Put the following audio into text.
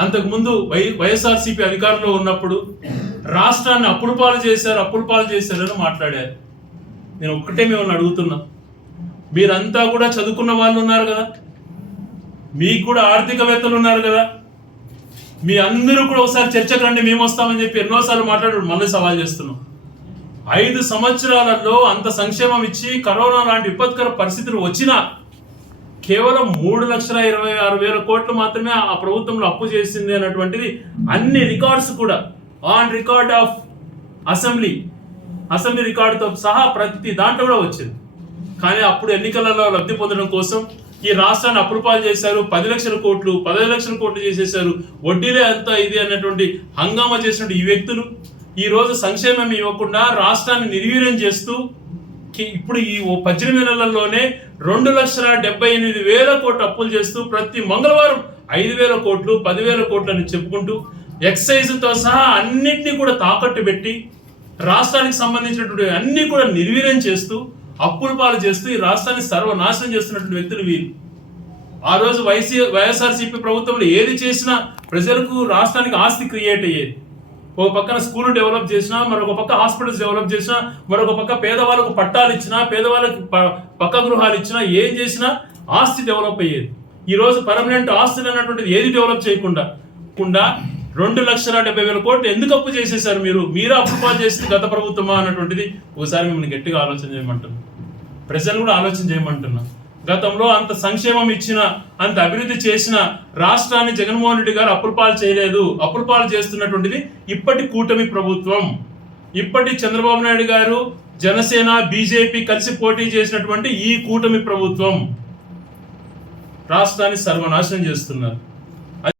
అంతకుముందు వై వైఎస్ఆర్సీపీ అధికారంలో ఉన్నప్పుడు రాష్ట్రాన్ని అప్పులపాలు చేశారు అప్పులపాలు చేశారని మాట్లాడారు. నేను ఒక్కటే మిమ్మల్ని అడుగుతున్నా. మీరంతా కూడా చదువుకున్న వాళ్ళు ఉన్నారు కదా? మీకు కూడా ఆర్థికవేత్తలు ఉన్నారు కదా? మీ అందరూ కూడా ఒకసారి చర్చకు రండి మేము వస్తామని చెప్పి ఎన్నోసార్లు మాట్లాడు మళ్ళీ సవాల్ చేస్తున్నాం. ఐదు సంవత్సరాలలో అంత సంక్షేమం ఇచ్చి కరోనా లాంటి విపత్కర పరిస్థితులు వచ్చినా కేవలం మూడు లక్షల ఇరవై ఆరు వేల కోట్లు మాత్రమే ఆ ప్రభుత్వంలో అప్పు చేసింది అన్నటువంటిది అన్ని రికార్డ్స్ కూడా on record of assembly assembly రికార్డుతో సహా ప్రతి దాంట్లో కూడా వచ్చింది. కానీ అప్పుడు ఎన్నికలలో లబ్ధి పొందడం కోసం ఈ రాష్ట్రాన్ని అప్రూపాలు చేశారు పది లక్షల కోట్లు పదహైదు లక్షల కోట్లు చేసేశారు. వడ్డీలే అంతా ఇది అన్నటువంటి హంగామా చేసినటువంటి ఈ వ్యక్తులు. ఈ రోజు సంక్షేమం ఇవ్వకుండా రాష్ట్రాన్ని నిర్వీర్యం చేస్తూ ఇప్పుడు ఈ ఓ పద్దెనిమిది నెలల్లోనే రెండు లక్షల డెబ్బై ఎనిమిది వేల కోట్లు అప్పులు చేస్తూ ప్రతి మంగళవారం ఐదు వేల కోట్లు పదివేల కోట్లు అని చెప్పుకుంటూ ఎక్సైజ్తో సహా అన్నింటినీ కూడా తాకట్టు పెట్టి రాష్ట్రానికి సంబంధించినటువంటి అన్నీ కూడా నిర్వీర్యం చేస్తూ అప్పుల పాలు చేస్తూ ఈ రాష్ట్రాన్ని సర్వనాశనం చేస్తున్నటువంటి వ్యక్తులు వీరు ఆ రోజు వైసీ వైఎస్ఆర్సీపీ ప్రభుత్వంలో ఏది చేసినా ప్రజలకు రాష్ట్రానికి ఆస్తి క్రియేట్ అయ్యేది. ఒక పక్కన స్కూల్ డెవలప్ చేసినా మరొక పక్క హాస్పిటల్స్ డెవలప్ చేసినా మరొక పక్క పేదవాళ్ళకు పట్టాలు ఇచ్చినా పేదవాళ్ళకి ప- పక్క గృహాలు ఇచ్చినా ఏం చేసినా ఆస్తి డెవలప్ అయ్యేది. ఈ రోజు పర్మనెంట్ ఆస్తులు అన్నటువంటిది ఏది డెవలప్ చేయకుండా కుండా రెండు లక్షల డెబ్బై వేల కోట్లు ఎందుకు అప్పు చేసేసారు మీరు? మీరే అప్పు పాలు చేసింది గత ప్రభుత్వమా అన్నటువంటిది ఒకసారి మిమ్మల్ని గట్టిగా ఆలోచన చేయమంటున్నాను ప్రజలు కూడా ఆలోచన చేయమంటున్నాను గతంలో అంత సంక్షేమం ఇచ్చిన అంత అభివృద్ధి చేసిన రాష్ట్రాన్ని జగన్మోహన్ రెడ్డి గారు అప్పుల పాలు చేయలేదు. అప్పుల పాలు చేస్తున్నటువంటిది ఇప్పటి కూటమి ప్రభుత్వం. ఇప్పటి చంద్రబాబు నాయుడు గారు జనసేన బీజేపీ కలిసి పోటీ చేసినటువంటి ఈ కూటమి ప్రభుత్వం. రాష్ట్రాన్ని సర్వనాశనం చేస్తున్నారు.